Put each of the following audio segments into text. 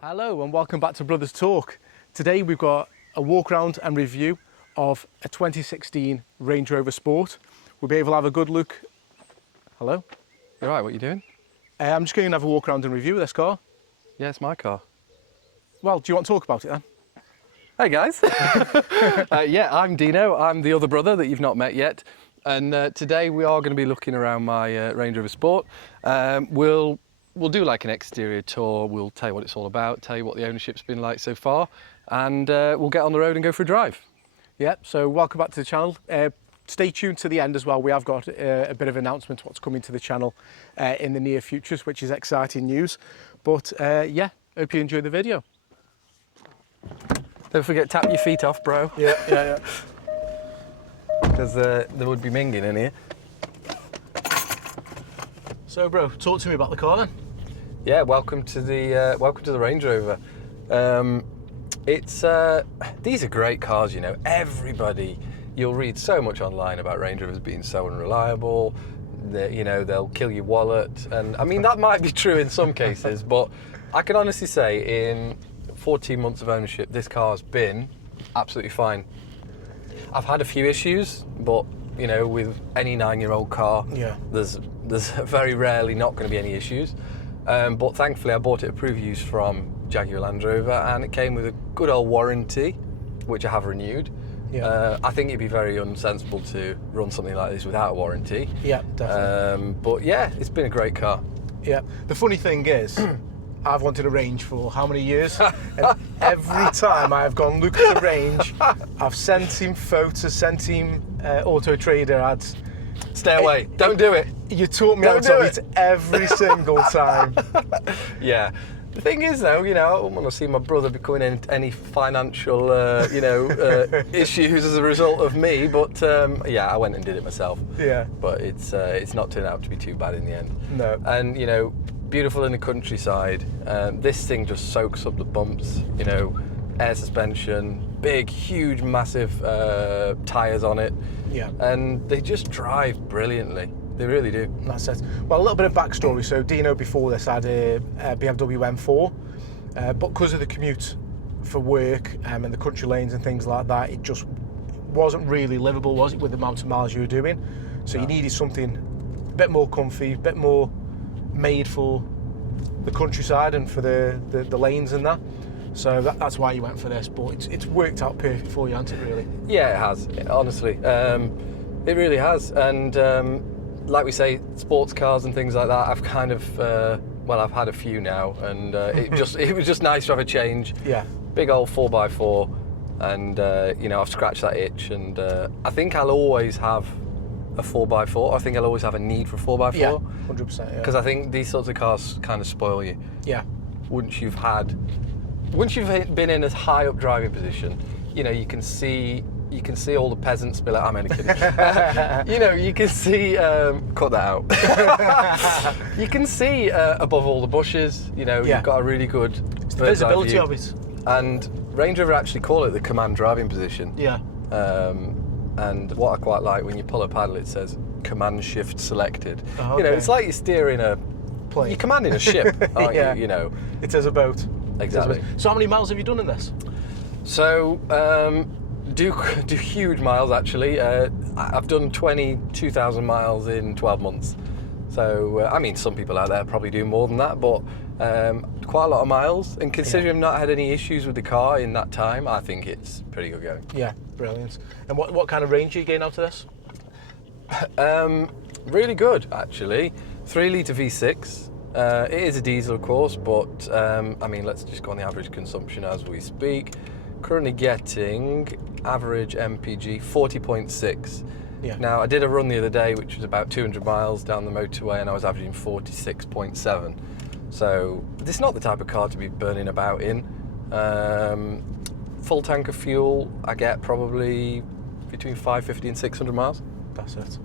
Hello and welcome back to Brothers Talk. Today we've got a walk around and review of a 2016 Range Rover Sport. We'll be able to have a good look. Hello? You alright, what are you doing? I'm just going to have a walk around and review of this car. Yeah, it's my car. Well, do you want to talk about it then? Hey guys. Yeah, I'm Dino. I'm the other brother that you've not met yet. And today we are going to be looking around my Range Rover Sport. We'll do like an exterior tour. We'll tell you what it's all about, tell you what the ownership's been like so far, and we'll get on the road and go for a drive. Yeah, so welcome back to the channel. Stay tuned to the end as well. We have got a bit of announcement what's coming to the channel in the near future, which is exciting news. But yeah, hope you enjoy the video. Don't forget, tap your feet off, bro. Yeah. Because there would be minging in here. So bro, talk to me about the car then. Yeah, welcome to the Range Rover. These are great cars, you know. Everybody, you'll read so much online about Range Rovers being so unreliable. That, you know, they'll kill your wallet, and I mean that might be true in some cases, but I can honestly say in 14 months of ownership, this car's been absolutely fine. I've had a few issues, but you know, with any 9-year-old car, yeah, there's very rarely not going to be any issues. But thankfully, I bought it approved use from Jaguar Land Rover, and it came with a good old warranty, which I have renewed. Yeah. I think it'd be very unsensible to run something like this without a warranty. Yeah, definitely. But yeah, it's been a great car. Yeah. The funny thing is, I've wanted a Range for how many years? And every time I've gone look at the Range, I've sent him photos, sent him Auto Trader ads. Stay away. Don't do it. You talk me Don't out do of it every single time. Yeah. The thing is, though, you know, I don't want to see my brother becoming any financial, issues as a result of me. But yeah, I went and did it myself. Yeah. But it's not turned out to be too bad in the end. No. And you know, beautiful in the countryside. This thing just soaks up the bumps. You know, air suspension, big, huge, massive tyres on it. Yeah. And they just drive brilliantly. They really do. That's it. Well, a little bit of backstory. So Dino before this had a BMW M4, but because of the commute for work and the country lanes and things like that, it just wasn't really livable, was it, with the amount of miles you were doing? So you needed something a bit more comfy, a bit more made for the countryside and for the lanes and that. So that's why you went for this, but it's worked out perfect for you, hasn't it, really? Yeah, it has, honestly. It really has. And like we say, sports cars and things like that, I've kind of, I've had a few now, and it was just nice to have a change. Yeah. Big old 4x4, and you know, I've scratched that itch, and I think I'll always have a 4x4. I think I'll always have a need for a 4x4. Yeah, 100%. Yeah. Because I think these sorts of cars kind of spoil you. Yeah. Once you've been in a high up driving position, you know, you can see all the peasants be like, I'm only kidding. You know, you can see, cut that out. You can see above all the bushes, you know, yeah. You've got a really good visibility of it. And Range Rover actually call it the command driving position. Yeah. And what I quite like, when you pull a paddle, it says command shift selected. Oh, okay. You know, it's like you're steering a plane. You're commanding a ship, aren't yeah. you? You know. It is a boat. Exactly. So how many miles have you done in this? So, do huge miles actually. I've done 22,000 miles in 12 months. So, I mean, some people out there probably do more than that, but quite a lot of miles. And considering I've not had any issues with the car in that time, I think it's pretty good going. Yeah, brilliant. And what kind of range are you getting out of this? Really good, actually. 3-litre V6. It is a diesel, of course, but I mean, let's just go on the average consumption as we speak. Currently getting average MPG 40.6. Yeah. Now, I did a run the other day, which was about 200 miles down the motorway, and I was averaging 46.7. So this is not the type of car to be burning about in. Full tank of fuel, I get probably between 550 and 600 miles. That's it.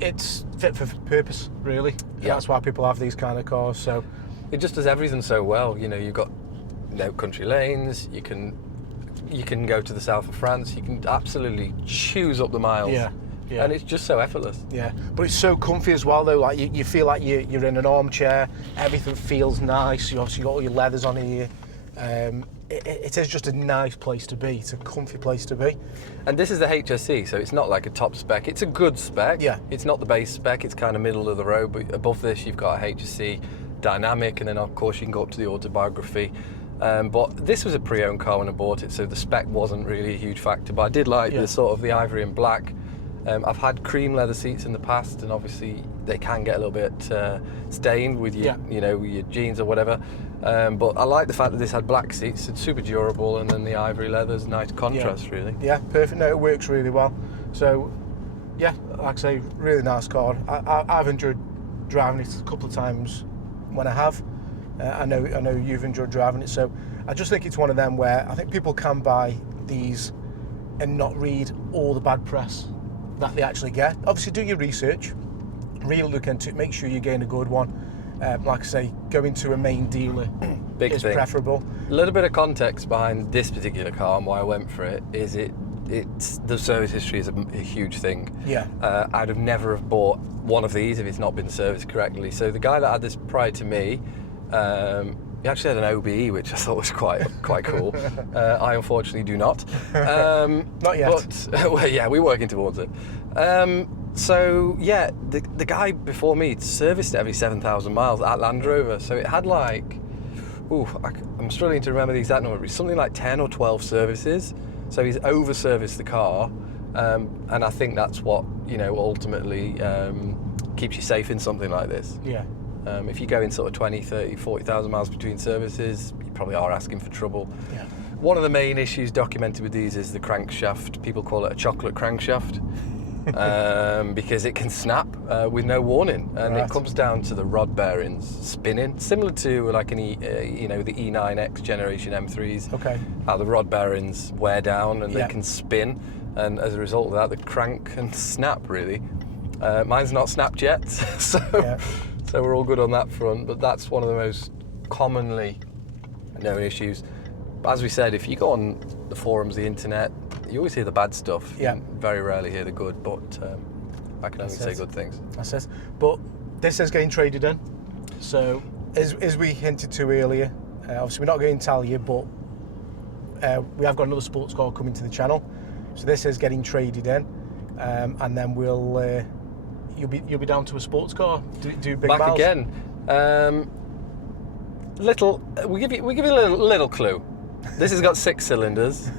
It's fit for purpose, really. Yeah. That's why people have these kind of cars. So it just does everything so well. You know, you've got country lanes. You can go to the south of France. You can absolutely choose up the miles. Yeah. Yeah. and it's just so effortless. Yeah, but it's so comfy as well though. Like you feel like you're in an armchair. Everything feels nice. You obviously got all your leathers on here. It is just a nice place to be. It's a comfy place to be. And this is the HSE, so it's not like a top spec. It's a good spec. Yeah. It's not the base spec. It's kind of middle of the road. But above this, you've got a HSE dynamic, and then of course you can go up to the autobiography. But this was a pre-owned car when I bought it, so the spec wasn't really a huge factor. But I did like the sort of the ivory and black. I've had cream leather seats in the past, and obviously they can get a little bit stained with your, with your jeans or whatever. But I like the fact that this had black seats. It's super durable, and then the ivory leather's nice contrast, really. Yeah, perfect. No, it works really well. So, yeah, like I say, really nice car. I've enjoyed driving it a couple of times when I have. I know you've enjoyed driving it. So, I just think it's one of them where I think people can buy these and not read all the bad press that they actually get. Obviously, do your research, really look into it, make sure you gain a good one. Like I say, going to a main dealer is preferable. A little bit of context behind this particular car and why I went for it is it's the service history is a huge thing. Yeah. I'd have never have bought one of these if it's not been serviced correctly. So the guy that had this prior to me, he actually had an OBE, which I thought was quite cool. I unfortunately do not. Not yet. But well, yeah, we're working towards it. So yeah, the guy before me serviced it every 7,000 miles at Land Rover. So it had like, I'm struggling to remember the exact number, but it's something like 10 or 12 services. So he's over-serviced the car, and I think that's what ultimately keeps you safe in something like this. Yeah. If you go in sort of 20, 30, 40,000 miles between services, you probably are asking for trouble. Yeah. One of the main issues documented with these is the crankshaft. People call it a chocolate crankshaft because it can snap with no warning, and it comes down to the rod bearings spinning, similar to like the E9X generation M3s. Okay. How the rod bearings wear down and they can spin, and as a result of that, the crank can snap. Really, mine's not snapped yet, so. Yeah. So we're all good on that front, but that's one of the most commonly known issues. As we said, if you go on the forums, the internet, you always hear the bad stuff. Yeah. You very rarely hear the good, but I can only say good things. That's it. But this is getting traded in. So, as we hinted to earlier, obviously we're not going to tell you, but we have got another sports car coming to the channel. So this is getting traded in, and then we'll... You'll be down to a sports car. Do big back miles. Again. We give you a little clue. This has got 6 cylinders.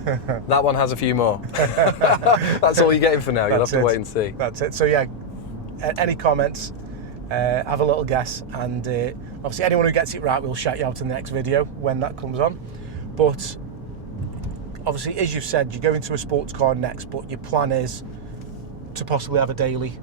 That one has a few more. That's all you're getting for now. You'll have to wait and see. That's it. So yeah, any comments? Have a little guess, and obviously anyone who gets it right, we'll shout you out in the next video when that comes on. But obviously, as you've said, you go into a sports car next, but your plan is to possibly have a daily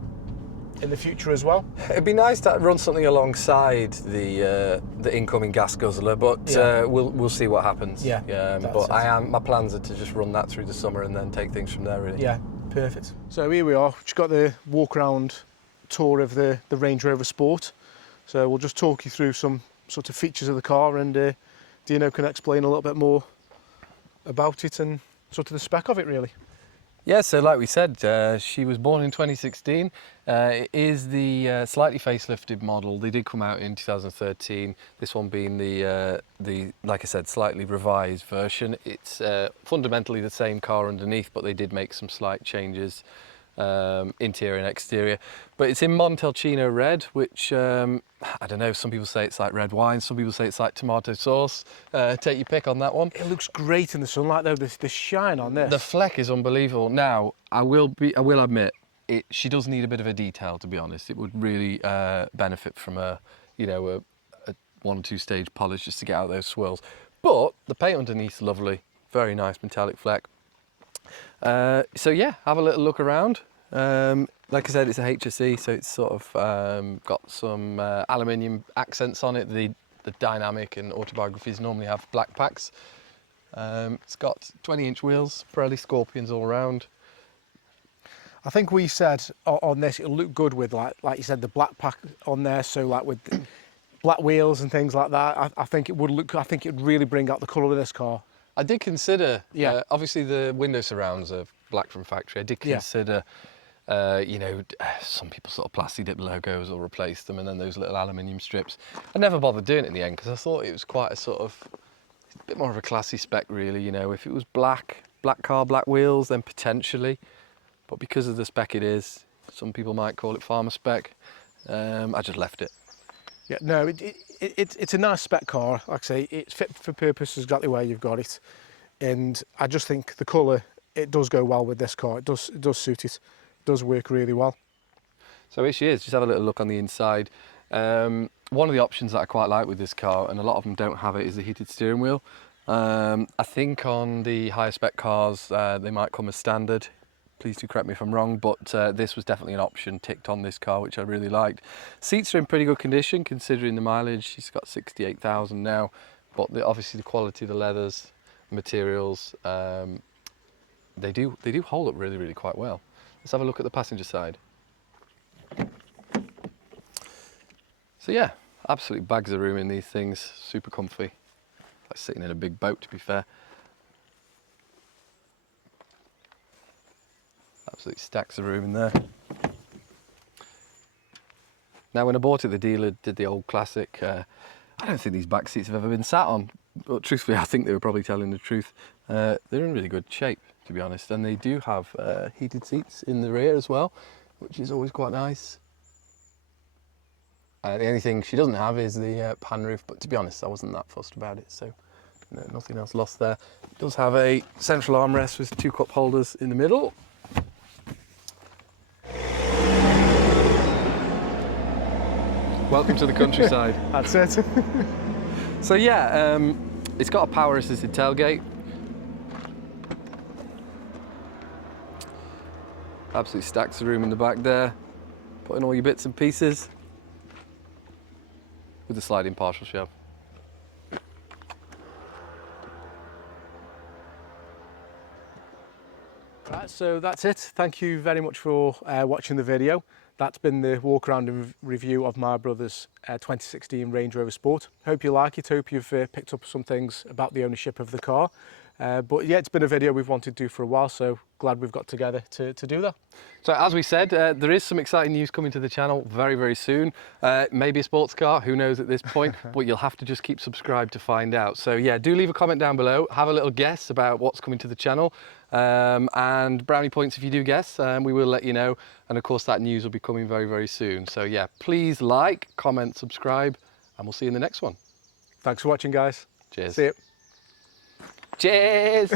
in the future as well. It'd be nice to run something alongside the incoming gas guzzler, but we'll see what happens. Yeah. But my plans are to just run that through the summer and then take things from there. Really. Yeah, perfect. So here we are. Just got the walk around tour of the Range Rover Sport. So we'll just talk you through some sort of features of the car, and Dino can explain a little bit more about it and sort of the spec of it, really. Yeah, so like we said, she was born in 2016. It is the slightly facelifted model. They did come out in 2013. This one being the like I said, slightly revised version. It's fundamentally the same car underneath, but they did make some slight changes, interior and exterior. But it's in Montalcino red, which I don't know. Some people say it's like red wine. Some people say it's like tomato sauce. Take your pick on that one. It looks great in the sunlight, though. The shine on this. The fleck is unbelievable. Now, I will admit, she does need a bit of a detail. To be honest, it would really benefit from a 1 or 2 stage polish just to get out those swirls. But the paint underneath is lovely. Very nice metallic fleck. So yeah, have a little look around. Like I said, it's a HSE, so it's sort of got some aluminium accents on it. The dynamic and autobiographies normally have black packs. It's got 20-inch wheels, Pirelli Scorpions all around. I think we said on this it'll look good with like you said, the black pack on there. So like with black wheels and things like that. I think it would look. I think it would really bring out the colour of this car. I did consider. Obviously the window surrounds are black from factory. I did consider You know, some people sort of plastic dip logos or replace them, and then those little aluminium strips. I never bothered doing it in the end because I thought it was quite a sort of a bit more of a classy spec, really. You know, if it was black car, black wheels, then potentially, but because of the spec it is, some people might call it farmer spec. I just left it. Yeah, no, it's a nice spec car. Like I say, it's fit for purpose exactly where you've got it, and I just think the colour, it does go well with this car. It does suit it. It does work really well. So here she is. Just have a little look on the inside. One of the options that I quite like with this car, and a lot of them don't have it, is the heated steering wheel. I think on the higher spec cars they might come as standard. Please do correct me if I'm wrong, but this was definitely an option ticked on this car, which I really liked. Seats are in pretty good condition considering the mileage. She's got 68,000 now, but obviously the quality of the leathers, materials, they do hold up really quite well. Let's have a look at the passenger side. So yeah, absolute bags of room in these things, super comfy. Like sitting in a big boat, to be fair. Absolute stacks of room in there. Now when I bought it, the dealer did the old classic, I don't think these back seats have ever been sat on, but truthfully I think they were probably telling the truth. They're in really good shape, to be honest, and they do have heated seats in the rear as well, which is always quite nice. The only thing she doesn't have is the pan roof, but to be honest I wasn't that fussed about it, so no, nothing else lost there. It does have a central armrest with 2 cup holders in the middle. Welcome to the countryside. That's it. So yeah, it's got a power assisted tailgate. Absolute stacks of room in the back there. Put in all your bits and pieces. With the sliding partial shove. Right, so that's it. Thank you very much for watching the video. That's been the walk around and review of my brother's 2016 Range Rover Sport. Hope you like it. Hope you've picked up some things about the ownership of the car. But yeah, it's been a video we've wanted to do for a while, so glad we've got together to do that. So as we said, there is some exciting news coming to the channel very soon. Maybe a sports car, who knows at this point, but you'll have to just keep subscribed to find out. So yeah, do leave a comment down below, have a little guess about what's coming to the channel, and brownie points if you do guess, we will let you know. And of course that news will be coming very soon. So yeah, please like, comment, subscribe, and we'll see you in the next one. Thanks for watching, guys. Cheers. See you. Cheers!